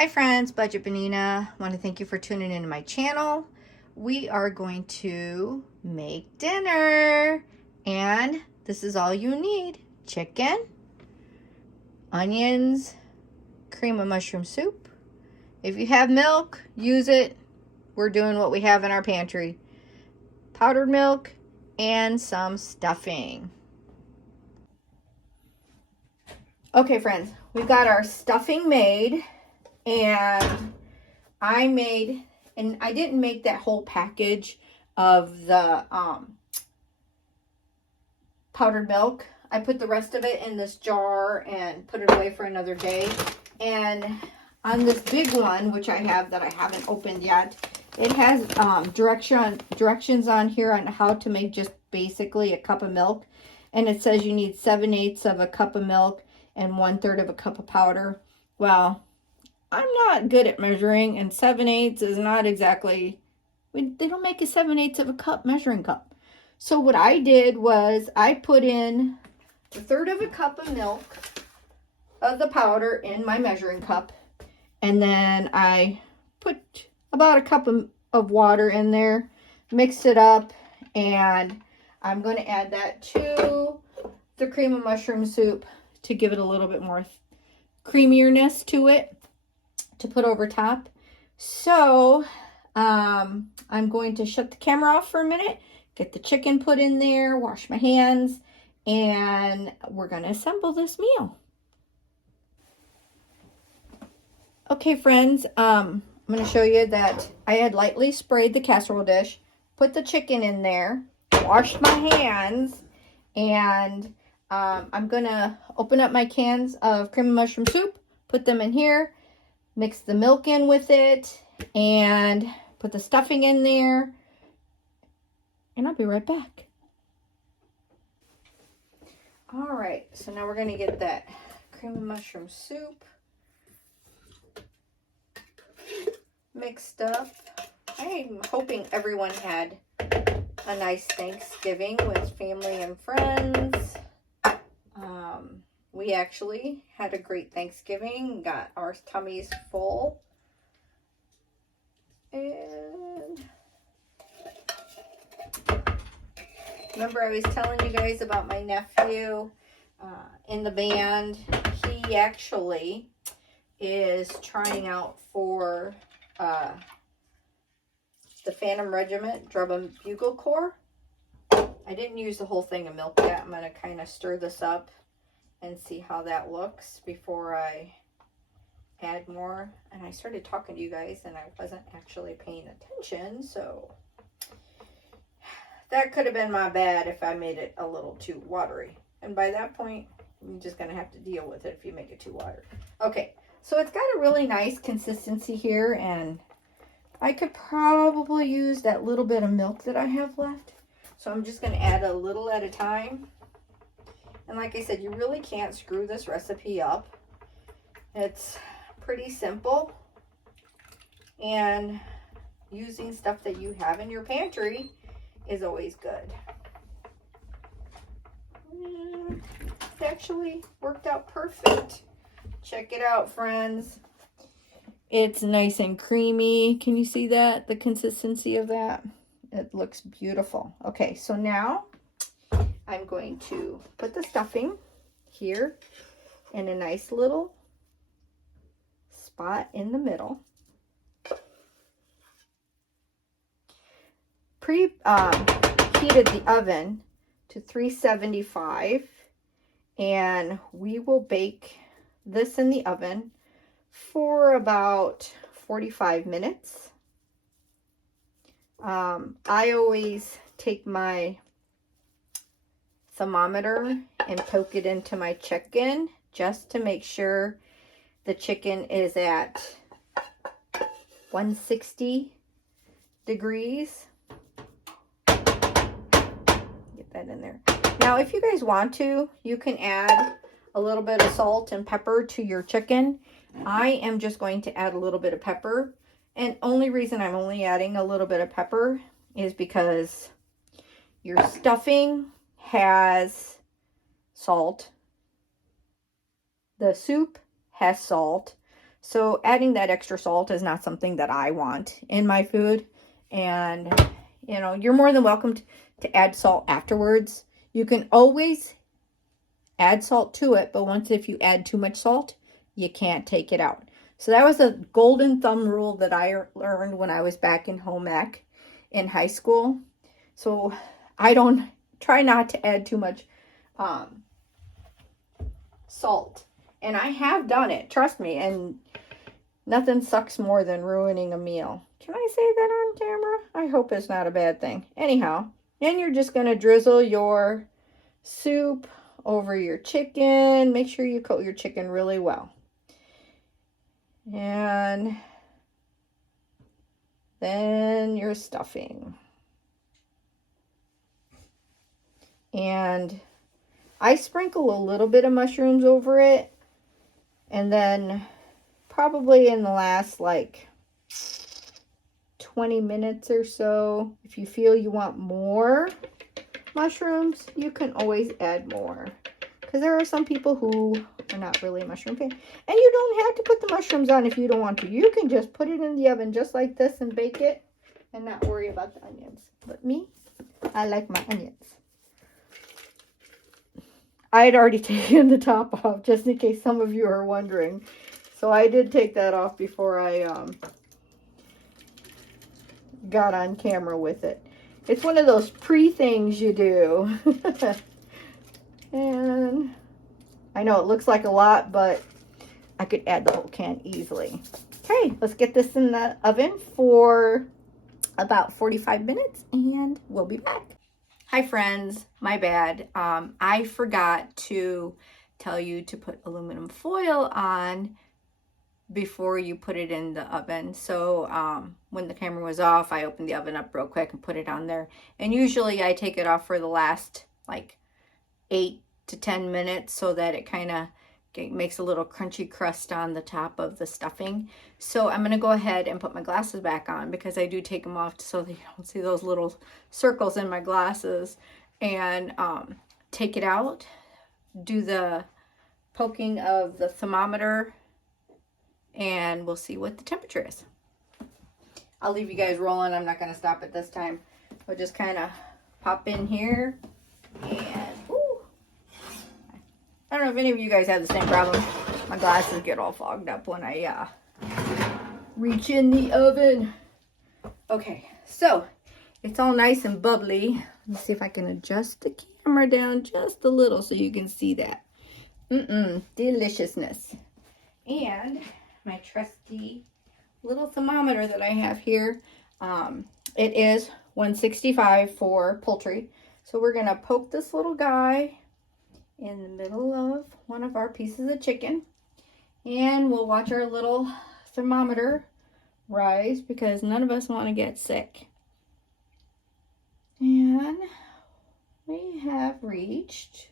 Hi friends, Budget Benina. I want to thank you for tuning into my channel. We are going to make dinner, and this is all you need: chicken, onions, cream of mushroom soup. If you have milk, use it. We're doing what we have in our pantry: powdered milk and some stuffing. Okay friends, we've got our stuffing made. And I didn't make that whole package of the powdered milk. I put the rest of it in this jar and put it away for another day. And on this big one, which I have that I haven't opened yet, it has directions on here on how to make just basically a cup of milk. And it says you need 7/8 of a cup of milk and 1/3 of a cup of powder. Well, I'm not good at measuring, and 7/8 is not exactly, they don't make a 7/8 of a cup measuring cup. So what I did was I put in 1/3 of a cup of milk of the powder in my measuring cup, and then I put about a cup of water in there, mixed it up, and I'm going to add that to the cream of mushroom soup to give it a little bit more creamierness to it, to put over top. So I'm going to shut the camera off for a minute, get the chicken put in there, wash my hands, and we're going to assemble this meal. Okay friends, I'm going to show you that I had lightly sprayed the casserole dish, put the chicken in there, washed my hands, and I'm going to open up my cans of cream of mushroom soup, put them in here, mix the milk in with it, and put the stuffing in there, and I'll be right back. All right, so now we're going to get that cream of mushroom soup mixed up. I'm hoping everyone had a nice Thanksgiving with family and friends. We actually had a great Thanksgiving, got our tummies full. And remember I was telling you guys about my nephew in the band. He actually is trying out for the Phantom Regiment Drum and Bugle Corps. I didn't use the whole thing of milk yet. I'm going to kind of stir this up and see how that looks before I add more. And I started talking to you guys and I wasn't actually paying attention, so that could have been my bad if I made it a little too watery. And by that point, you're just going to have to deal with it if you make it too watery. Okay, so it's got a really nice consistency here, and I could probably use that little bit of milk that I have left. So I'm just going to add a little at a time. And like I said, you really can't screw this recipe up. It's pretty simple. And using stuff that you have in your pantry is always good. And it actually worked out perfect. Check it out, friends. It's nice and creamy. Can you see that? The consistency of that? It looks beautiful. Okay, so now I'm going to put the stuffing here in a nice little spot in the middle. Preheated the oven to 375, and we will bake this in the oven for about 45 minutes. I always take my thermometer and poke it into my chicken just to make sure the chicken is at 160 degrees. Get that in there. Now, if you guys want to, you can add a little bit of salt and pepper to your chicken. I am just going to add a little bit of pepper. And only reason I'm only adding a little bit of pepper is because your stuffing has salt. The soup has salt. So adding that extra salt is not something that I want in my food. And, you know, you're more than welcome to add salt afterwards. You can always add salt to it, but once if you add too much salt, you can't take it out. So that was a golden thumb rule that I learned when I was back in home ec in high school. So I don't try not to add too much salt. And I have done it, trust me, and nothing sucks more than ruining a meal. Can I say that on camera? I hope it's not a bad thing. Anyhow, then you're just going to drizzle your soup over your chicken. Make sure you coat your chicken really well. And then your stuffing. And I sprinkle a little bit of mushrooms over it. And then probably in the last like 20 minutes or so, if you feel you want more mushrooms, you can always add more. Because there are some people who are not really a mushroom fan. And you don't have to put the mushrooms on if you don't want to. You can just put it in the oven just like this and bake it and not worry about the onions. But me, I like my onions. I had already taken the top off just in case some of you are wondering. So I did take that off before I got on camera with it. It's one of those pre-things you do. And I know it looks like a lot, but I could add the whole can easily. Okay, let's get this in the oven for about 45 minutes and we'll be back. Hi friends, my bad. I forgot to tell you to put aluminum foil on before you put it in the oven. So when the camera was off, I opened the oven up real quick and put it on there. And usually I take it off for the last like 8 to 10 minutes so that it kind of makes a little crunchy crust on the top of the stuffing. So I'm going to go ahead and put my glasses back on because I do take them off so that you don't see those little circles in my glasses. And take it out, do the poking of the thermometer, and we'll see what the temperature is. I'll leave you guys rolling. I'm not going to stop it this time. We'll just kind of pop in here and I don't know if any of you guys have the same problem. My glasses get all fogged up when I reach in the oven. Okay, so it's all nice and bubbly. Let me see if I can adjust the camera down just a little so you can see that. Deliciousness. And my trusty little thermometer that I have here, it is 165 for poultry. So we're gonna poke this little guy in the middle of one of our pieces of chicken, and we'll watch our little thermometer rise because none of us want to get sick. And we have reached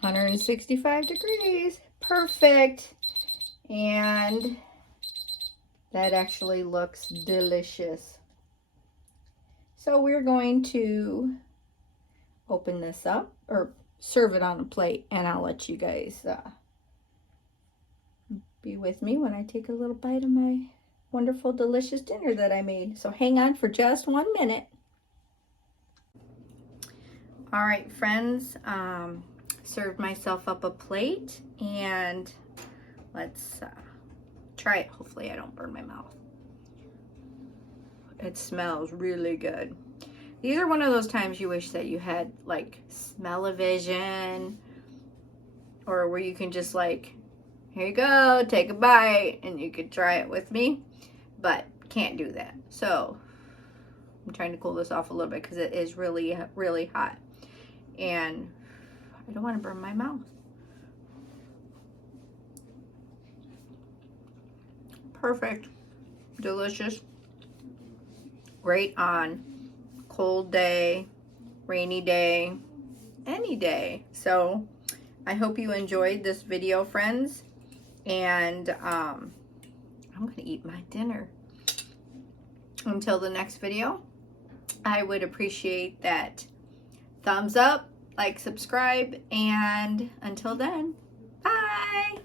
165 degrees. Perfect. And that actually looks delicious. So we're going to open this up or serve it on a plate, and I'll let you guys be with me when I take a little bite of my wonderful, delicious dinner that I made. So hang on for just 1 minute. All right, friends, served myself up a plate, and let's try it. Hopefully I don't burn my mouth. It smells really good. These are one of those times you wish that you had like smell-o-vision, or where you can just like, here you go, take a bite, and you could try it with me, but can't do that. So I'm trying to cool this off a little bit because it is really, really hot, and I don't want to burn my mouth. Perfect, delicious. Great on cold day, rainy day, any day. So I hope you enjoyed this video, friends. And I'm going to eat my dinner. Until the next video, I would appreciate that thumbs up, like, subscribe, and until then, bye!